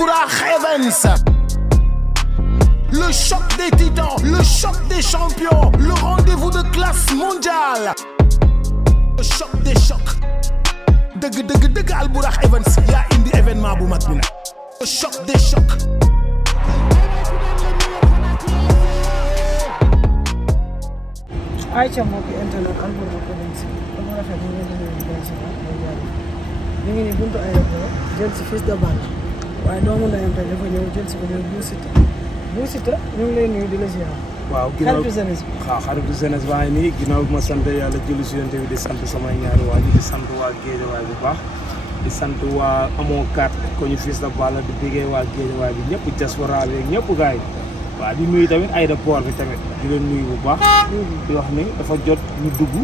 Albourakh Events. Le choc des titans, le choc des champions, le rendez-vous de classe mondiale. Le choc des chocs. Deug Albourakh Events yaa indi événement bu mag bi nag. Le choc des chocs. Aïcha mbokki internet Albourakh Events dama rafet ñu ngi leen di nuyu ñu ngi nii buntu aéroport jël si Fils de Balla waaye doomu ndeyam tey dafa ñëw jël si ko ñëw Bou Siteu ñu ngi lay nuyu di la ziar. waaw ginnaaw xaritu jeunesse bi. waaw xaritu jeunesse baa ngi nii ginnaaw bi ma sant yàlla julli si yonent bi di sant samay ñaari waajur di sant waa Géejawaay bu baax di sant waa amoo carte ko ñu Fils de Balla di bëggee waa Géejawaay bi ñëpp diaspora bi ñëpp gars yi waaw di nuyu tamit aéroport bi tamit di leen nuyu bu baax di wax ni dafa jot ñu dugg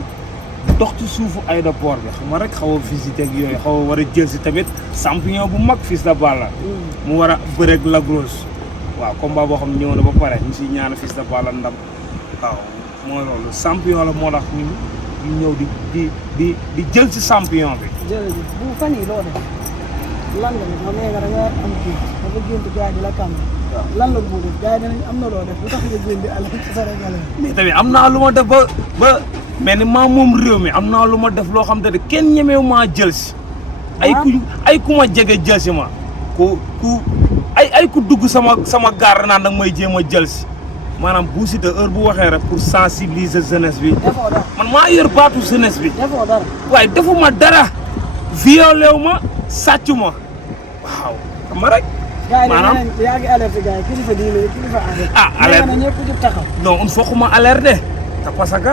dox ci suufu aéroport bi xam nga rek xaw a visité ak yooyu xaw a war a jël si tamit champion bu mag Fils de Balla mu war a bëreeg Lac Rose waaw combat boo xam ne ñëw na ba pare ñu siy ñaan Fils de Balla ndam waaw mooy loolu champion la moo tax ñu ñëw di jël ci champion bi. jërëjëf bu fan yii loo def lan la nag nee nga da nga am kii dafa gént gars yi di la kàmm. lan la bu def gars yi dinañ am na loo def lu tax nga génn di àll ci Sénégal. mais tamit am naa lu ma def ba mais ni maa moom réew mi am naa lu ma def loo xam te ne kenn ñemewu maa jël si. ay ku ma jege jël si ma ay ku dugg sama gaar naan nag may jéem a jël si maanaam Bou Siteu heure bu waxee rek pour sensibiliser jeunesse bi. defoo dara man maa yor baatu jeunesse bi. defoo dara waaye defuma dara. violé wu ma sàcc ma waaw xam nga rek. maanaam gars yi yaa ngi alerte gars yi kilifa diine kilifa aada. alerte nee na ñëpp jub taxaw. non il faut que ma alerter te parce que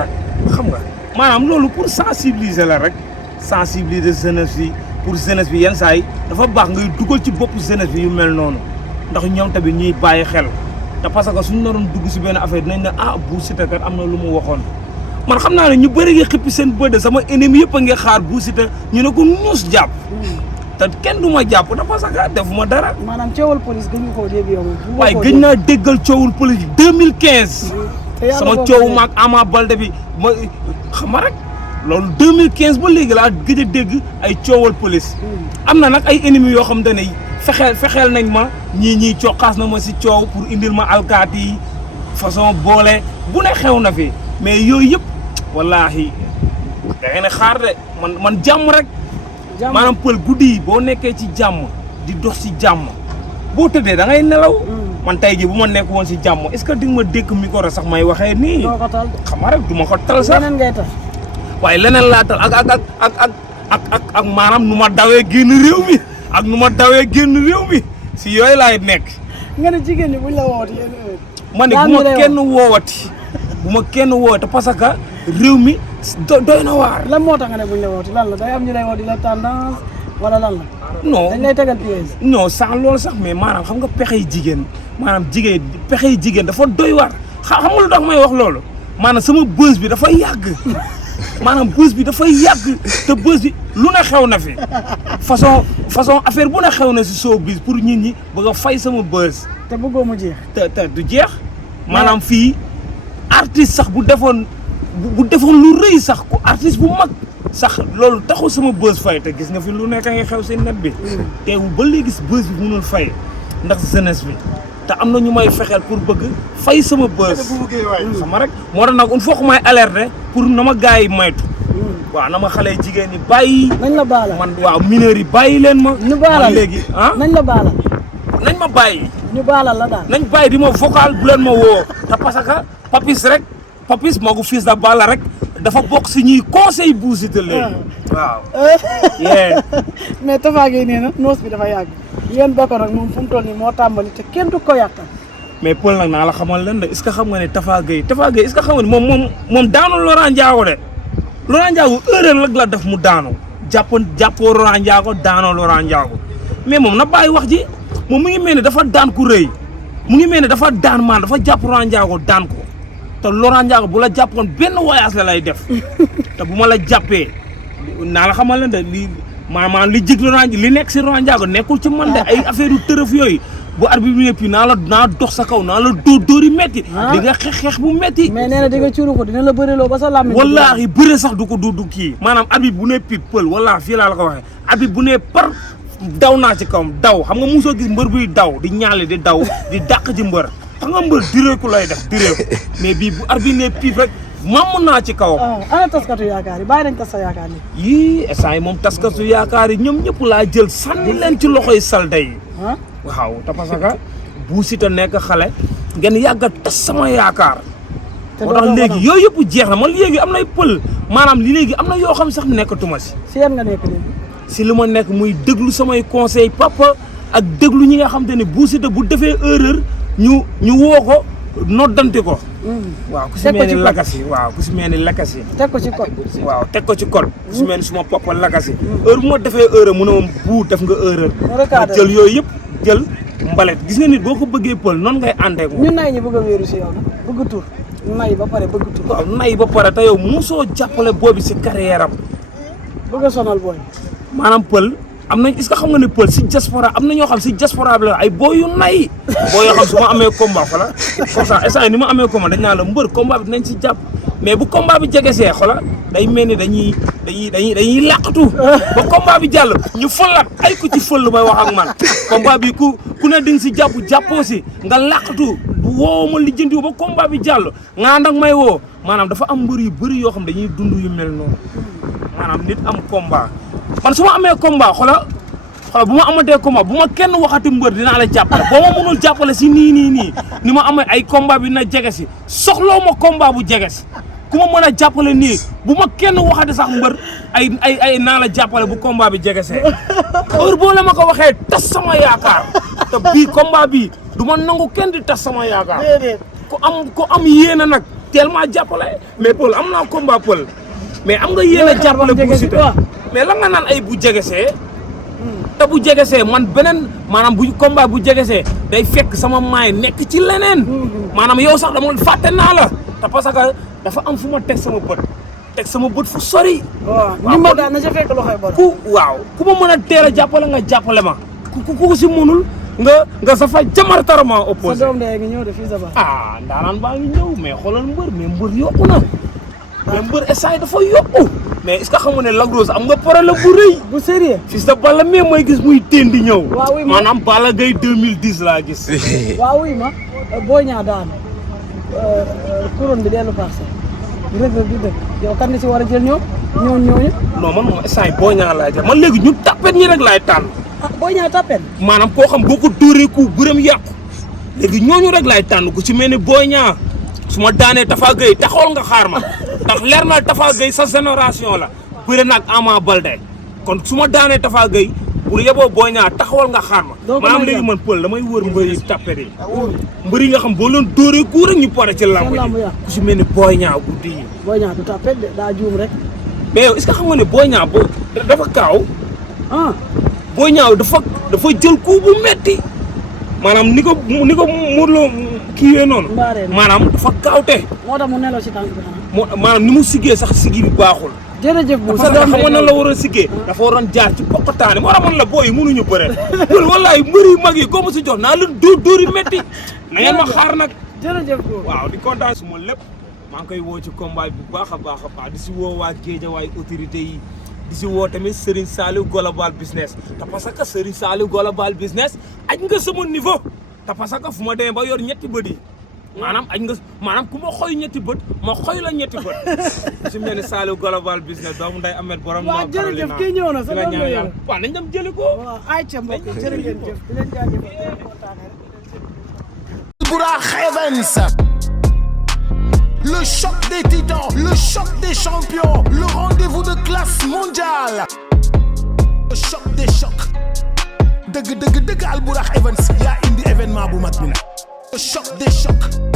xam nga maanaam loolu pour sensibiliser la rek sensibiliser jeunesse bi pour jeunesse bi yenn saa yi dafa baax ngay dugal ci bopp jeunesse bi yu mel noonu ndax ñoom tamit ñuy bàyyi xel te parce que suñu naroon dugg si benn affaire dinañ ne Bou Siteu kat am na lu mu waxoon man xam naa ne ñu bëri nga xippi seen bët sama ennemi yëpp a ngi xaar Bou Siteu ñu ne ko nuus jàpp te kenn du ma jàpp te parce que defuma dara. maanaam coowal police gëj nga koo dégg yow moom. waaye gëj naa déggal coowul police 2015. sama coowu maag Ama Baldé bi ma xam nga rek loolu 2015 ba léegi laa gëj a dégg ay coowal police. am na nag ay ennemis yoo xam te ne fexeel nañ ma ñii coxaas na ma si coow pour indil ma alkaati yi façon boole bu ne xew na fi mais yooyu yëpp wallaahi da ngeen xaar de man jàmm rek. maanaam pël guddi yi boo nekkee ci jàmm di dox ci jàmm boo tëddee da ngay nelaw. man tey jii bu ma nekk woon ci jàmm est-ce que di nga ma dégg micro sax may waxee nii. doo ko tal xam nga rek du ma ko tal sax. leneen ngay tal. waaye leneen laa tal ak maanaam nu ma dawee génn réew mi ak nu ma dawee génn réew mi si yooyu laay nekk. nga ne jigéen ñi buñ la woowati yenn heure. ma ne bu ma kenn woowati bu ma kenn woowati parce que réew mi doy na waar. lan moo tax nga ne buñ la woowati lan la day am ñu lay woo di la tendance wala lan la. non dañ lay tegal piège. non sans loolu sax mais maanaam xam nga pexey jigéen maanaam pexey jigéen dafa doy waar xam nga lu tax may wax loolu maanaam sama bës bi dafa yàgg maanaam bës bi dafay yàgg te bës bi lu ne xew na fi façon affaire bu ne xew na si showbiz pour nit ñi bëgg a fay sama bës. te bëggoo mu jeex. te du jeex maanaam fii artiste sax bu defoon lu rëy sax ku artiste bu mag sax loolu taxul sama bës fay te gis nga fi lu nekk nga xew si net bi. teewul ba léegi bës bi mënul fay ndax jeunesse bi. te am na ñu may fexeel pour bëgg fay sama bës. sama rek moo tax nag il faut que may alerter pour na ma gars yi maytu. waaw na ma xale jigéen ñi bàyyi. nañ la baala man waaw mineurs yi bàyyi leen ma. ñu baala léegi nañ la baala. nañ ma bàyyi. ñu baala la daal. nañ bàyyi di ma vocal bu leen ma woo. te parce que Papis magu Fils de Balla rek dafa bokk si ñuy conseil Bou Siteu léegi. waaw. mais Tafa Gueye nee na noos bi dafa yàgg. yéen bokk rek moom fu mu toll nii moo tàmbali te kenn du ko yàqal. mais Paul nag naa la xamal leen de est-ce que xam nga ne Tafa Gueye est-ce que xam nga ne moom daanul Laurent Ndiago de Laurent Ndiago erreur rek la def mu daanu jàppoo Laurent Ndiago daanoo Laurent Ndiago mais moom na bàyyi wax ji moom mu ngi mel ne dafa daan ku rëy mu ngi mel ne dafa daan maan dafa jàpp Laurent Ndiago daan ko te Laurent Ndiago bu la jàppoon benn voyage la lay def te bu ma la jàppee naa la xamal leen de li maanaam li jig li nekk si Laurent Ndiago nekkul ci man de ay affaire yu tërëf yooyu bu arbitre bi yëpp naa dox sa kaw naa la dóor yi metti di nga xeex bu metti mais nee na di nga cuuru ko dina la bëreloo ba sa làmmiñ wallaahi bëre sax du ko du kii maanaam arbitre bu ne pip pël wallaahi fii laa la ko waxee arbitre bu ne par daw naa ci kawam daw xam nga mosoo gis mbër buy daw di ñaale di daw di dàq ci mbër xam nga mbër direeku lay def direeku mais bii bu arbitre ne piif rek mamm naa ci kawam. ana taskatu yaakaar yi bàyyi nañ tas sa yaakaar ni yii instant yi moom taskatu yaakaar yi ñoom ñëpp laa jël sànni leen ci loxoy salte yi. waaw te parce que Bou Siteu nekk xale ngeen yàgg a tas sama yaakaar. moo tax léegi yooyu yëpp jeex na man léegi am nay pël maanaam léegi am na yoo xam sax nekkatuma si. si yan nga nekk léegi. si li ma nekk muy déglu samay conseil papa ak déglu ñi nga xam te ne Bou Siteu bu defee erreur ñu woo ko noddante ko. waaw ku si mel ni lakasi waaw ku si mel ni lakasi. teg ko ci code. waaw teg ko ci code. ku si mel ni suma papa lakasi. heure bu ma defee erreur mu ne moom bu def nga erreur. ma jël yooyu yëpp jël mbalet gis nga nit boo ko bëggee pël noonu ngay àndee ko. ñu nay ñi bëgg a wéeru si yow nag bëgg tur. nay ba pare bëgg tur. waaw nay ba pare te yow mosoo jàppale boobi si carrière am. bëgg a sonal booy. maanaam pël am nañ est-ce que xam nga ne pël si diaspora am na ñoo xam si diaspora bi la ay booy yu nay. booy yoo xam su ma amee combat xola comme ça instant ni ma amee combat dañ naa la mbër combat bi dinañ si jàpp mais bu combat bi jegesee xola day mel ni dañuy làqatu ba combat bi jàll ñu fëlaat ay ku ci fël bay wax ak man combat bi ku ne di nga si jàppoo si nga làqatu woo ma lijjanti ba combat bi jàll nga ànd ak may woo maanaam dafa am mbër yu bëri yoo xam dañuy dund yu mel noonu maanaam nit am combat man su ma amee combat xola bu ma amatee combat bu ma kenn waxati mbër dinaa la jàppale boo ma mënul jàppale si nii ni ma amee ay combat bi na jege si soxloo ma combat bu jege si ku ma mën a jàppale nii bu ma kenn waxati sax mbër ay naa la jàppale bu combat bi jege see heure boo la ma ko waxee tas sama yaakaar te bii combat bi du ma nangu kenn di tas sama yaakaar ku am yéene nag tellement jàppale mais Paul am naa combat Paul mais am nga yéene jàppale Bou Siteu mais la nga naan ay bu jegesee te bu jegesee man beneen maanaam bu combat bu jegesee day fekk sama maay nekk ci leneen maanaam yow sax dama fàtte naa la te parce que dafa am fu ma teg sama bët fu sori. waaw ni ma daal na ca fekk loxoy borom. ku ma mën a teel a jàppale nga jàppale ma ku si mënul nga sa fa jamartarama opposé. sa doom de ngi ñëw de fii sa baax. ndaanaan baa ngi ñëw mais xoolal mbër yokku na. mais mbër essai dafa yokku mais est-ce que xam nga ne Lac Rose am nga problème bu rëy. bu sérieux. Fils de Balla mais mooy gis muy teen di ñëw. waaw oui maanaam Balla Gaye 2010 laa gis. waaw oui ma Boy Niang daan couronne bi dellu Parcelles. Reug Reug di dëkk yow kan nga si war a jël ñooñu. non man moom essai Boy Niang laay jël man léegi ñu tapet ñi rek laay tànn. Boy Niang tapet. maanaam koo xam boo ko dóoree ku bërëm yàqu léegi ñooñu rek laay tànn ku ci mel ni Boy Niang su ma daanee Tafa Gueye taxawal nga xaar ma ndax leer na Tafa Gueye sa génération la bëre nag Ama Baldé kon su ma daanee Tafa Gueye bu yeboo Boy Niang taxawal nga xaar ma. maanaam léegi man pël damay wër mbëri tapet yi mbëri nga xam boo leen dóoree ku rek ñu pare ci lamb ji ku ci mel ni Boy Niang guddi yi. Boy Niang du tapet de daa juum rek. mais yow est-ce que xam nga ne Boy Niang dafa kaaw. Boy Niang dafa jël coup bu metti maanaam ni ko Modou Lo kiiwee noonu. maanaam dafa kaawte. moo tax mu nelaw ci tànk bi xanaa. maanaam ni mu siggee sax siggi bi baaxul. jërëjëf bu sa doom xam nga nan la waroon siggee. dafa waroon jaar ci poqataane moo tax man la booy yi mënuñu bëre. loolu wallaay mbëri yu mag yi ko ma si jox naa leen dóor yi metti na ngeen ma xaar nag. jërëjëf waaw di kontaan suma lépp maa ngi koy woo ci combat bu baax a baax di si woo waa Guédiawaye autorité yi. di si woo tamit Serigne Saliou Global Business te parce que Serigne Saliou Global Business aj nga sama niveau te parce que fu ma demee ba yor ñetti bët yi maanaam aj nga maanaam ku ma xoy ñetti bët ma xoy la ñetti bët su mel ne Saliou Global Business doomu nday Ahmed borom waaw jërëjëf kii ñëw na sa doom la yow waaw nañ dem jëli ko waaw ayca mbokk jërëjëf di leen jaajëfal Albourakh Events. Le choc des titans, le choc des champions, le rendez-vous de classe mondiale. Le choc des chocs. Dëgg Albourakh Events yaa indi événement bu mag bi nag. Le choc des chocs.